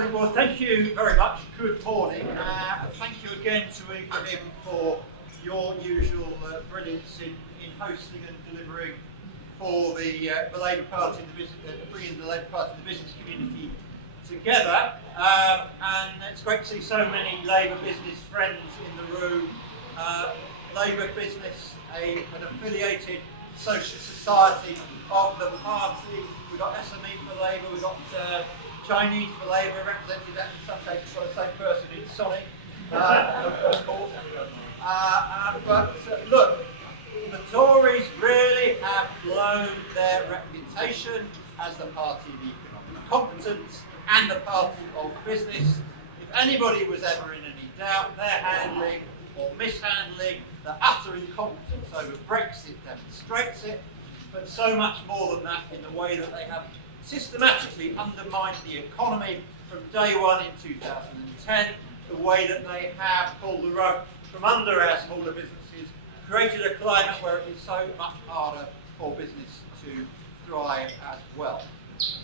Brilliant. Well, thank you very much. Good morning. Thank you again to Ibrahim for your usual brilliance in hosting and delivering for the Labour Party, bringing the Labour Party and the business community together. And it's great to see so many Labour business friends in the room. Labour business, an affiliated social society of the party. We've got SME for Labour, we've got Chinese for Labour, represented that in some cases by the same person in Sonic, of course. But look, the Tories really have blown their reputation as the party of economic competence and the party of business. If anybody was ever in any doubt, their handling or mishandling, the utter incompetence over Brexit demonstrates it, but so much more than that in the way that they have systematically undermined the economy from day one in 2010, the way that they have pulled the rug from under our smaller businesses, created a climate where it is so much harder for business to thrive as well.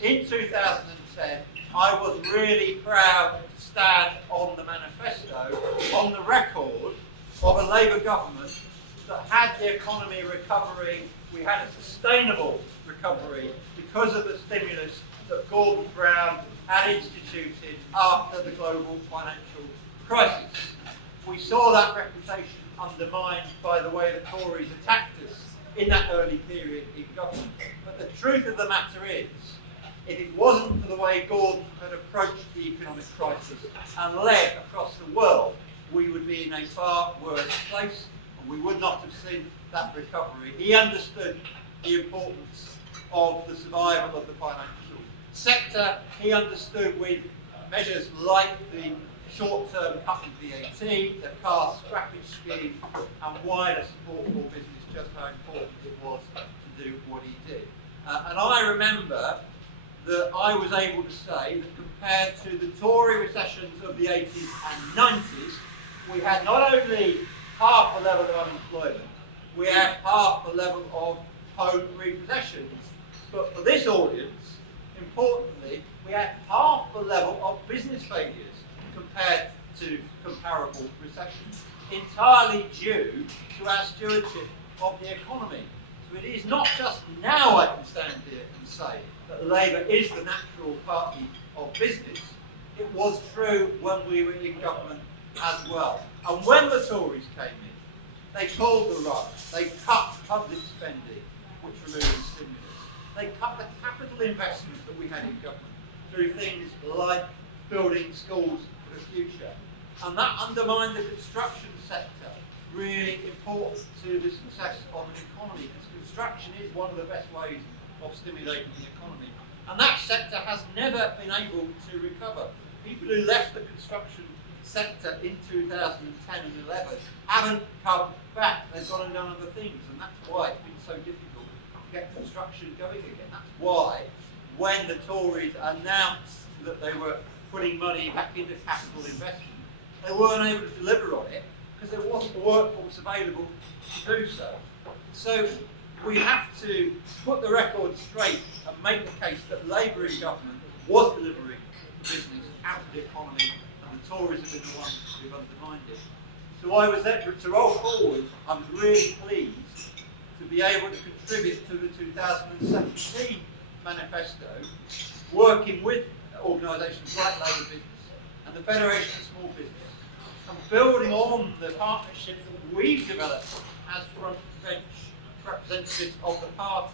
In 2010, I was really proud to stand on the manifesto, on the record of a Labour government that had the economy recovering. We had a sustainable recovery because of the stimulus that Gordon Brown had instituted after the global financial crisis. We saw that reputation undermined by the way the Tories attacked us in that early period in government. But the truth of the matter is, if it wasn't for the way Gordon had approached the economic crisis and led across the world, we would be in a far worse place, and we would not have seen that recovery. He understood the importance of the survival of the financial sector. He understood with measures like the short-term cut in VAT, the car scrappage scheme, and wider support for business, just how important it was to do what he did. And I remember that I was able to say that compared to the Tory recessions of the 80s and 90s, we had not only half the level of unemployment, we had half the level of home repossessions. But for this audience, importantly, we had half the level of business failures compared to comparable recessions, entirely due to our stewardship of the economy. So it is not just now I can stand here and say that Labour is the natural party of business. It was true when we were in government as well. And when the Tories came in, they pulled the rug. They cut public spending, which removed stimulus. They cut the capital investment that we had in government through things like building schools for the future. And that undermined the construction sector, really important to the success of an economy, because construction is one of the best ways of stimulating the economy. And that sector has never been able to recover. People who left the construction sector in 2010 and 11 haven't come back. They've gone and done other things, and that's why it's been so difficult to get construction going again. That's why when the Tories announced that they were putting money back into capital investment, they weren't able to deliver on it because there wasn't the workforce available to do so. So we have to put the record straight and make the case that Labour in government was delivering the business out of the economy, and the Tories have been the ones who've undermined it. So I was there to roll forward. I was really pleased to be able to contribute to the 2017 manifesto, working with organisations like Labour Business and the Federation of Small Business, and building on the partnership that we've developed as front bench representatives of the party,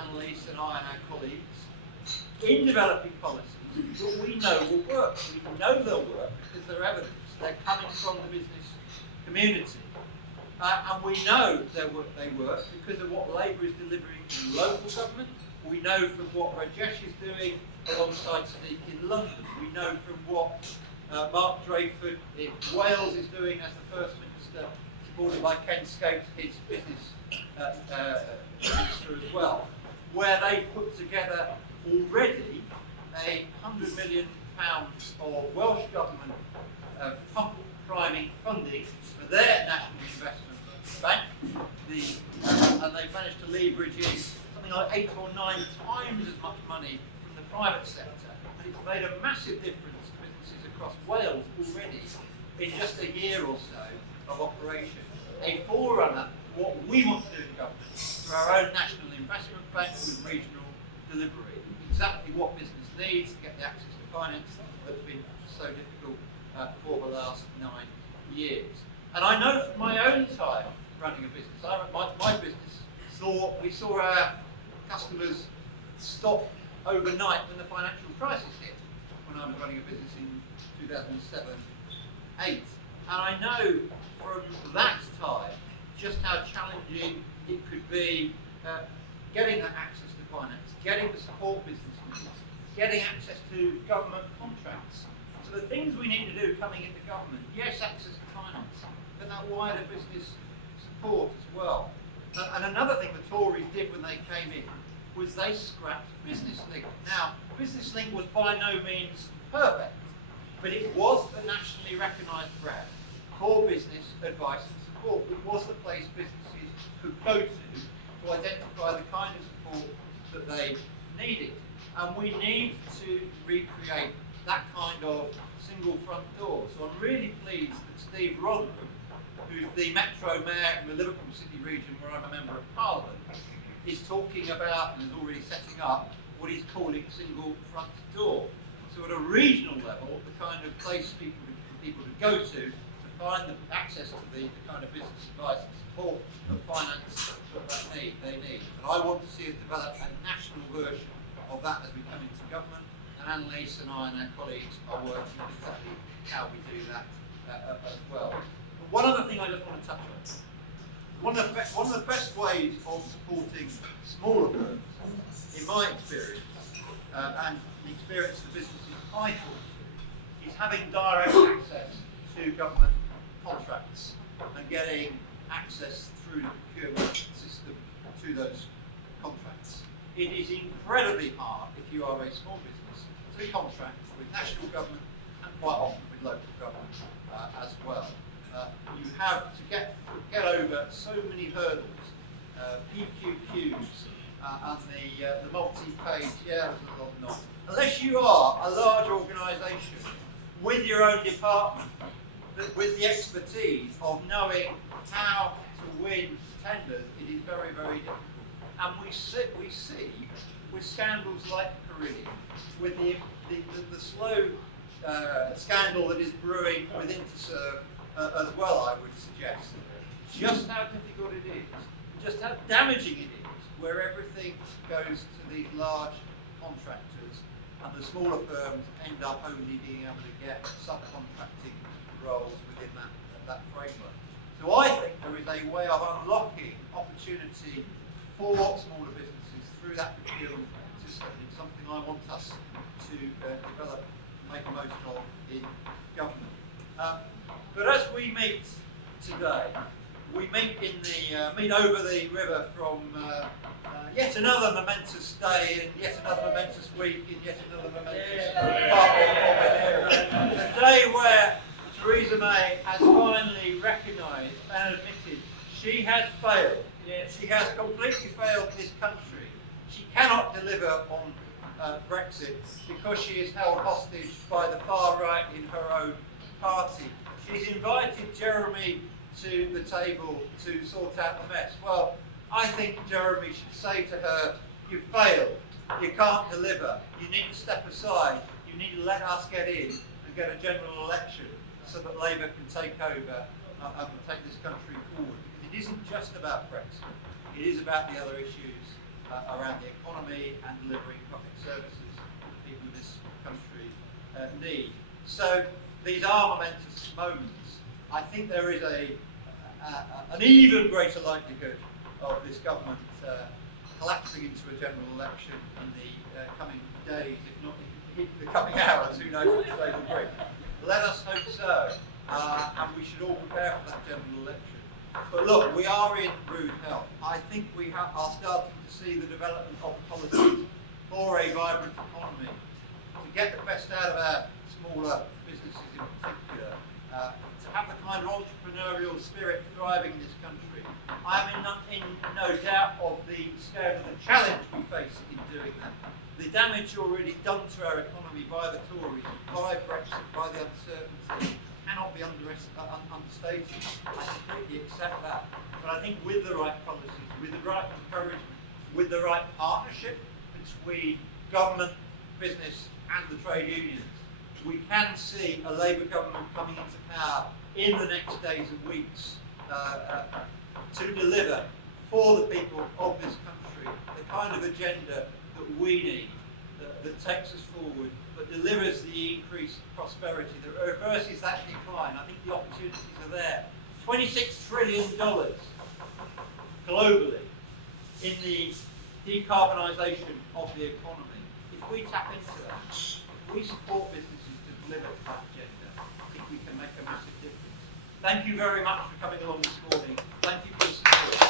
Annalise and I and our colleagues, in developing policies that we know will work. We know they'll work because they're evidence. They're coming from the business community. And we know they work because of what Labour is delivering in local government. We know from what Rajesh is doing alongside Sadiq in London. We know from what Mark Drayford in Wales is doing as the First Minister, supported by Ken Scapes, his business minister as well, where they put together already £100 million of Welsh Government pump priming funding for their National Investment Bank, and they've managed to leverage in something like 8 or 9 times as much money from the private sector, and it's made a massive difference to in just a year or so of operation, a forerunner for what we want to do in government through our own national investment bank with regional delivery. Exactly what business needs to get the access to finance that's been so difficult for the last 9 years. And I know from my own time running a business, my business we saw our customers stop overnight when the financial crisis hit, when I was running a business in 2007-8. And I know from that time just how challenging it could be getting that access to finance, getting the support business needs, getting access to government contracts. So the things we need to do coming into government, yes, access to finance, but that wider business support as well. And another thing the Tories did when they came in was they scrapped Business Link. Now, Business Link was by no means perfect, but it was the nationally recognised brand for business advice and support. It was the place businesses could go to identify the kind of support that they needed. And we need to recreate that kind of single front door. So I'm really pleased that Steve Rotherham, who's the Metro Mayor in the Liverpool City region where I'm a Member of Parliament, is talking about and is already setting up what he's calling single front door. So at a regional level, the kind of place for people to go to find the access to the kind of business advice and support and finance that they need. And I want to see us develop a national version of that as we come into government. And Annalise and I and our colleagues are working on exactly how we do that as well. But one other thing I just want to touch on. One of the best ways of supporting smaller firms, in my experience, and the experience of the businesses I talk to, is having direct access to government contracts and getting access through the procurement system to those contracts. It is incredibly hard if you are a small business to contract with national government and quite often with local government as well. You have to get over so many hurdles, PQQs, and the multi-page, there's a lot not. Unless you are a large organisation with your own department, but with the expertise of knowing how to win tenders, it is very, very difficult. And we see with scandals like Carillion, with the slow scandal that is brewing with Interserve as well, I would suggest, just how difficult it is, just how damaging it is, where everything goes to these large contractors and the smaller firms end up only being able to get subcontracting roles within that framework. So I think there is a way of unlocking opportunity for smaller businesses through that procurement system. It's something I want us to develop and make the most of in government. But as we meet today, we meet over the river from yet another momentous day and yet another momentous week and yet another momentous part of an era. A day where Theresa May has finally recognised and admitted she has failed. She has completely failed this country. She cannot deliver on Brexit because she is held hostage by the far right in her own party. She's invited Jeremy to the table to sort out the mess. Well, I think Jeremy should say to her, "You've failed. You can't deliver. You need to step aside. You need to let us get in and get a general election so that Labour can take over and take this country forward." Because it isn't just about Brexit. It is about the other issues around the economy and delivering public services that people in this country need. So these are momentous moments. I think there is an even greater likelihood of this government collapsing into a general election in the coming days, if not in the coming hours. Who knows what they will bring. Let us hope so, and we should all prepare for that general election. But look, we are in rude health. I think we are starting to see the development of policies for a vibrant economy, to get the best out of our smaller businesses in particular, to have the kind of entrepreneurial spirit thriving in this country. I am in no doubt of the scale of the challenge we face in doing that. The damage already done to our economy by the Tories, by Brexit, by the uncertainty, cannot be underestimated. understated. I completely accept that. But I think with the right policies, with the right encouragement, with the right partnership between government, business and the trade unions, we can see a Labour government coming into power in the next days and weeks to deliver for the people of this country the kind of agenda that we need, that takes us forward, that delivers the increased prosperity, that reverses that decline. I think the opportunities are there. $26 trillion globally in the decarbonisation of the economy. If we tap into that, if we support businesses to deliver that agenda, I think we can make a massive difference. Thank you very much for coming along this morning. Thank you for your support.